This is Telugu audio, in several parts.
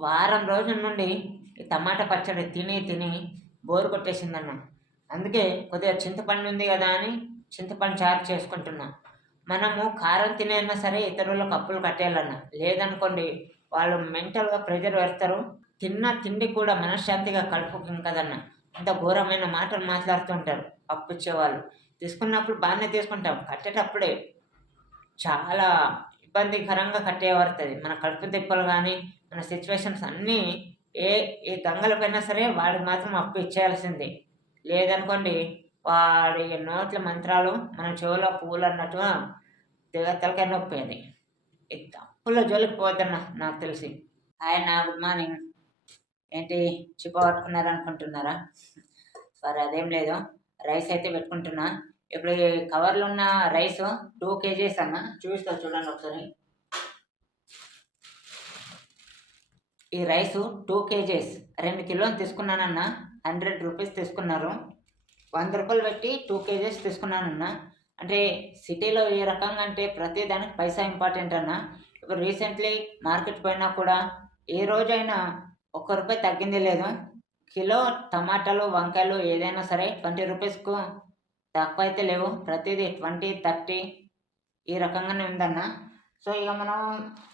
వారం రోజుల నుండి ఈ టమాటా పచ్చడి తిని తిని బోరు కొట్టేసిందన్న. అందుకే కొద్దిగా చింతపండు ఉంది కదా అని చింతపండు చారు చేసుకుంటున్నా. మనము కారం తినైనా సరే ఇతరులకు అప్పులు కట్టేయాలన్న. లేదనుకోండి వాళ్ళు మెంటల్గా ప్రెజర్ పెడతారు. తిన్న తిండి కూడా మనశ్శాంతిగా కడుపుకి కదన్న. అంత ఘోరమైన మాటలు మాట్లాడుతుంటారు అప్పు ఇచ్చేవాళ్ళు. తీసుకున్నప్పుడు బాగానే తీసుకుంటాం. కట్టేటప్పుడే చాలా ఇబ్బందికరంగా కట్టేవారుతుంది. మన కడుపు తిప్పలు కానీ మన సిచ్యువేషన్స్ అన్నీ ఏ ఏ గంగలపైనా సరే వాడికి మాత్రం అప్పు ఇచ్చేయాల్సిందే. లేదనుకోండి వాడి నోట్ల మంత్రాలు మన చెవులో పువ్వులు అన్నట్టుగా తెగ తలకాయ నొప్పి ఈ అప్పుల జోలికి పోద్దన్న నాకు తెలిసి. హాయ్ నా గుడ్ మార్నింగ్. ఏంటి చిప్ప పట్టుకున్నారనుకుంటున్నారా? సరే అదేం లేదు. రైస్ అయితే పెట్టుకుంటున్నా. ఇప్పుడు కవర్లో ఉన్న రైస్ టూ కేజీస్ అన్న. చూపిస్తా చూడండి ఒకసారి. ఈ రైస్ టూ కేజీస్. రెండు కిలోలు తీసుకున్నానన్న. హండ్రెడ్ రూపీస్ తీసుకున్నారు. వంద రూపాయలు పెట్టి టూ కేజీస్ తీసుకున్నానన్న. అంటే సిటీలో ఏ రకంగా అంటే ప్రతి దానికి పైసా ఇంపార్టెంట్ అన్న. ఇప్పుడు రీసెంట్లీ మార్కెట్ పోయినా కూడా ఏ రోజైనా ఒక్క రూపాయి తగ్గింది లేదు. కిలో టమాటాలు వంకాయలు ఏదైనా సరే ట్వంటీ రూపీస్కు తక్కువ అయితే లేవు. ప్రతిదీ ట్వంటీ థర్టీ ఈ రకంగానే ఉందన్న. సో ఇక మనం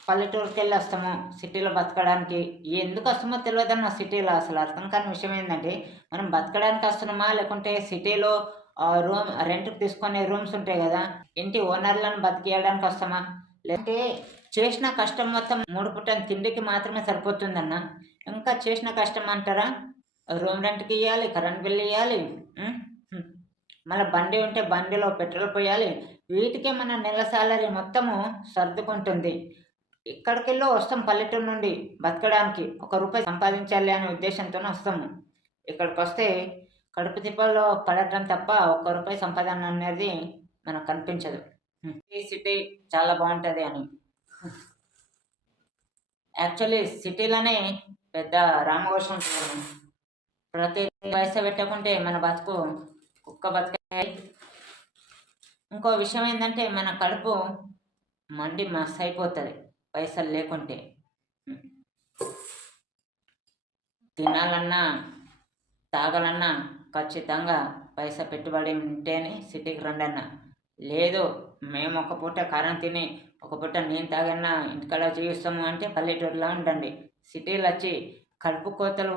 పల్లెటూరుకి వెళ్ళి వస్తాము సిటీలో బతకడానికి. ఎందుకు వస్తామో తెలియదన్న సిటీలో అసలు అర్థం కాని విషయం ఏంటంటే మనం బతకడానికి వస్తున్నామా? లేకుంటే సిటీలో రూమ్ రెంట్కి తీసుకునే రూమ్స్ ఉంటాయి కదా ఇంటి ఓనర్లను బతికేయడానికి వస్తామా? లేదంటే చేసిన కష్టం మొత్తం మూడు పుట్టని తిండికి మాత్రమే సరిపోతుందన్న. ఇంకా చేసిన కష్టం అంటారా? రూమ్ రెంట్కి ఇవ్వాలి కరెంట్ బిల్ ఇవ్వాలి మన మళ్ళీ బండి ఉంటే బండిలో పెట్రోల్ పోయాలి. వీటికే మన నెల సాలరీ మొత్తము సర్దుకుంటుంది. ఇక్కడికి వెళ్ళి వస్తాం పల్లెటూరు నుండి బతకడానికి. ఒక రూపాయి సంపాదించాలి అనే ఉద్దేశంతోనే వస్తాము ఇక్కడికి వస్తే కడుపు తిప్పల్లో పడటం తప్ప ఒక్క రూపాయి సంపాదన అనేది మనకు కనిపించదు. ఈ సిటీ చాలా బాగుంటుంది అని. యాక్చువల్లీ సిటీలోనే పెద్ద రామఘోషం. ప్రతి పైసా పెట్టకుంటే మన బతుకు కుక్క బతుక ఇంకో విషయం ఏంటంటే మన కడుపు మండి మస్ అయిపోతుంది పైసలు లేకుంటే. తినాలన్నా తాగాలన్నా ఖచ్చితంగా పైసా పెట్టుబడి ఉంటేనే సిటీకి రండన్నా. లేదు మేము ఒక పూట కారం తిని ఒక పూట నేను తాగన్నా ఇంటికాడ జీవిస్తాము అంటే పల్లెటూరులో ఉండండి. సిటీలో వచ్చి కడుపు కోతలు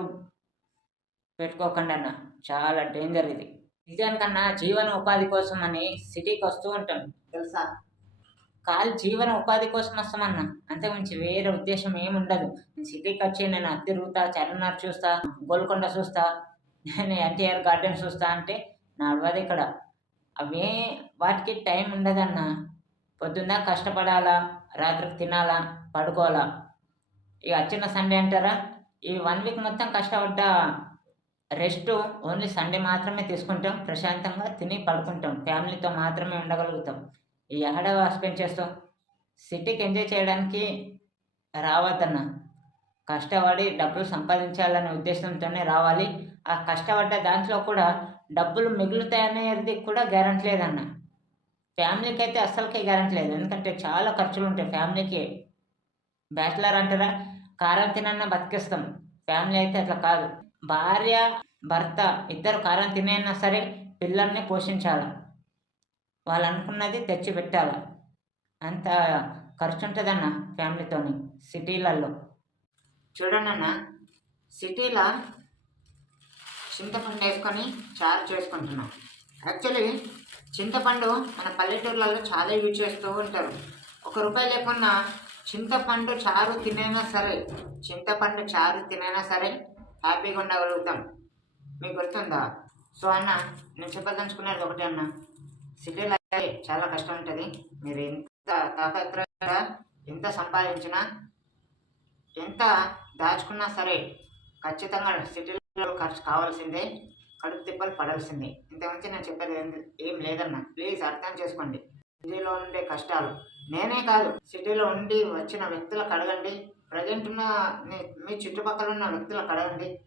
పెట్టుకోకండి అన్న చాలా డేంజర్ ఇది. నిజానికన్నా జీవన ఉపాధి కోసం అని సిటీకి వస్తూ ఉంటాం. తెలుసా? కాలు జీవన ఉపాధి కోసం వస్తామన్న. అంతకుమించి వేరే ఉద్దేశం ఏమి ఉండదు నేను సిటీకి వచ్చి నేను తిరుగుతా చార్మినార్ చూస్తా గోల్కొండ చూస్తా నేను ఎన్టీఆర్ గార్డెన్ చూస్తా అంటే నడవదు ఇక్కడ. అవే వాటికి టైం ఉండదన్న. పొద్దున్న కష్టపడాలా రాత్రికి తినాలా పడుకోవాలా. ఇక వచ్చిన సండే అంటారా? ఈ వన్ వీక్ మొత్తం కష్టపడ్డ రెస్ట్ ఓన్లీ సండే మాత్రమే తీసుకుంటాం ప్రశాంతంగా తిని పడుకుంటాం ఫ్యామిలీతో మాత్రమే ఉండగలుగుతాం. ఈ ఆడ స్పెండ్ చేస్తాం సిటీకి ఎంజాయ్ చేయడానికి రావద్దన్న. కష్టపడి డబ్బులు సంపాదించాలనే ఉద్దేశంతోనే రావాలి. ఆ కష్టపడ్డ దాంట్లో కూడా డబ్బులు మిగులుతాయనేది కూడా గ్యారంటీ లేదన్న. ఫ్యామిలీకి అయితే అస్సలకే గ్యారంటీ లేదు. ఎందుకంటే చాలా ఖర్చులు ఉంటాయి ఫ్యామిలీకి. బ్యాచిలర్ అంటారా? కారం తినన్నా బతికిస్తాం. ఫ్యామిలీ అయితే అట్లా కాదు. భార్య భర్త ఇద్దరు కారం తినైనా సరే పిల్లల్ని పోషించాలి. వాళ్ళు అనుకున్నది తెచ్చి పెట్టాలి అంత ఖర్చు ఉంటుందన్న ఫ్యామిలీతోని సిటీలలో చూడండి సిటీలో చింతపండు వేసుకొని చారు చేసుకుంటున్నాం. యాక్చువల్లీ చింతపండు మన పల్లెటూర్లలో చాలా యూజ్ చేస్తూ ఉంటారు. ఒక రూపాయి లేకున్నా చింతపండు చారు తినైనా సరే చింతపండు చారు తినైనా సరే హ్యాపీగా ఉండగలుగుతాం. మీకు గుర్తుందా? సో అన్న నేను చెప్పదలుచుకున్నది ఒకటే అన్న. సిటీలో అయితే చాలా కష్టం ఉంటుంది. మీరు ఎంత తాపత్రయంగా ఎంత సంపాదించినా ఎంత దాచుకున్నా సరే ఖచ్చితంగా సిటీలో ఖర్చు కావాల్సిందే కడుపు తిప్పలు పడాల్సిందే. ఇంతకుమించి నేను చెప్పేది ఏం ఏం లేదన్న. ప్లీజ్ అర్థం చేసుకోండి. సిటీలో ఉండే కష్టాలు. నేనే కాదు సిటీలో ఉండి వచ్చిన వ్యక్తులకు అడగండి. ప్రజెంట్ ఉన్న మీ- మీ చుట్టుపక్కల ఉన్న వ్యక్తులు కడగండి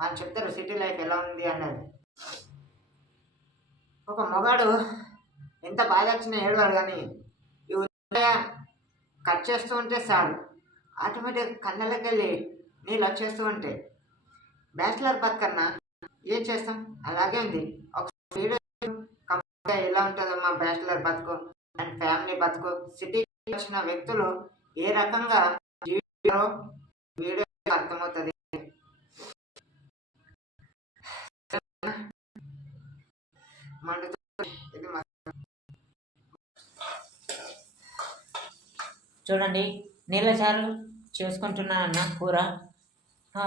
వాళ్ళు చెప్తారు సిటీ లైఫ్ ఎలా ఉంది? అన్నది. ఒక మగాడు ఎంత బాధ వచ్చినా ఏడవాడు కానీ ఈ కట్ చేస్తూ ఉంటే చాలు. ఆటోమేటిక్ కళ్ళకి వెళ్ళి నీళ్ళు వచ్చేస్తూ ఉంటాయి. బ్యాచిలర్ బతుకన్నా ఏం చేస్తాం? అలాగే ఉంది. ఒక వీడియో కంప్లీట్గా ఎలా ఉంటుందో మా బ్యాచిలర్ బతుకు అండ్ ఫ్యామిలీ బతుకు. సిటీకి వచ్చిన వ్యక్తులు ఏ రకంగా వీడియో అర్థమవుతుంది? మండుతుంది. ఇది చూడండి నీళ్ళ చారు చేసుకుంటున్నానన్న కూర. ఆ,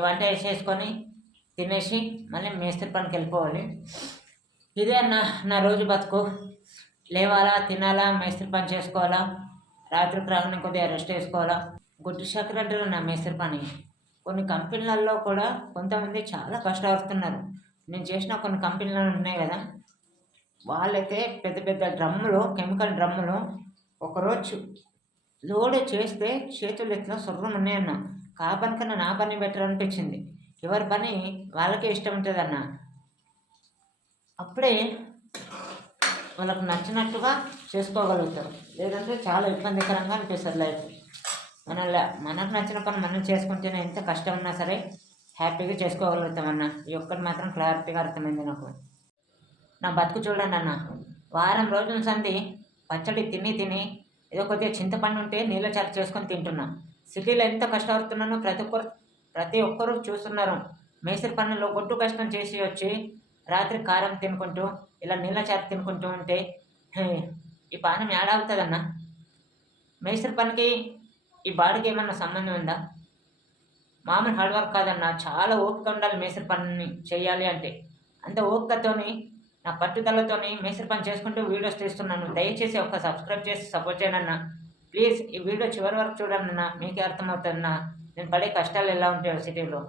వంట వేసేసుకొని తినేసి మళ్ళీ మేస్త్రి పనికి వెళ్ళిపోవాలి. ఇదే అన్న నా రోజు బతుకు. లేవాలా తినాలా మేస్త్రి పని చేసుకోవాలా రాత్రికి రాగానే కొద్దిగా రెస్ట్ వేసుకోవాలా. గుడ్డు చక్ర అంటారు నా మేస్త్రి పని. కొన్ని కంపెనీలలో కూడా కొంతమంది చాలా కష్టపడుతున్నారు. నేను చేసిన కొన్ని కంపెనీలు ఉన్నాయి కదా. వాళ్ళైతే పెద్ద పెద్ద డ్రమ్ములు కెమికల్ డ్రమ్ములు ఒకరోజు లోడ్ చేస్తే చేతులు ఎత్తున సుర్రం ఉన్నాయన్న. కా పని కన్నా నా పని బెటర్ అనిపించింది. ఎవరి పని వాళ్ళకే ఇష్టం ఉంటుందన్న. అప్పుడే వాళ్ళకు నచ్చినట్టుగా చేసుకోగలుగుతారు. లేదంటే చాలా ఇబ్బందికరంగా అనిపిస్తుంది లైఫ్. మన మనకు నచ్చిన పని మనం చేసుకుంటేనే ఎంత కష్టం ఉన్నా సరే హ్యాపీగా చేసుకోగలుగుతామన్న. ఈ ఒక్కటి మాత్రం క్లారిటీగా అర్థమైంది నాకు. నా బతుకు చూడండి అన్న. వారం రోజుల సంది పచ్చడి తిని తిని ఏదో కొద్దిగా చింతపండు ఉంటే నీళ్ళ చారు చేసుకొని తింటున్నా. సిటీలో ఎంత కష్టపడుతున్నానో ప్రతి ఒక్కరు ప్రతి ఒక్కరు చూస్తున్నారు. మేసరి పనుల్లో గొడ్డు కష్టం చేసి వచ్చి రాత్రి కారం తినుకుంటూ ఇలా నీళ్ళ చారు తినుకుంటూ ఉంటే ఈ పానం ఏడాగుతుందన్న మేసరి పనికి ఈ బాడీకి ఏమన్నా సంబంధం ఉందా? మామూలు హార్డ్ వర్క్ కాదన్నా చాలా ఓపిక ఉండాలి మేస్త్రి పనిని చేయాలి అంటే. అంత ఓపికతోని నా పట్టుదలతోని మేస్త్రి పని చేసుకుంటూ వీడియోస్ తీస్తున్నాను. దయచేసి ఒక సబ్స్క్రైబ్ చేసి సపోర్ట్ చేయండి అన్న. ప్లీజ్ ఈ వీడియో చివరి వరకు చూడండి అన్న. మీకే అర్థమవుతుందన్నా నేను పడే కష్టాలు ఎలా ఉంటాయో సిటీలో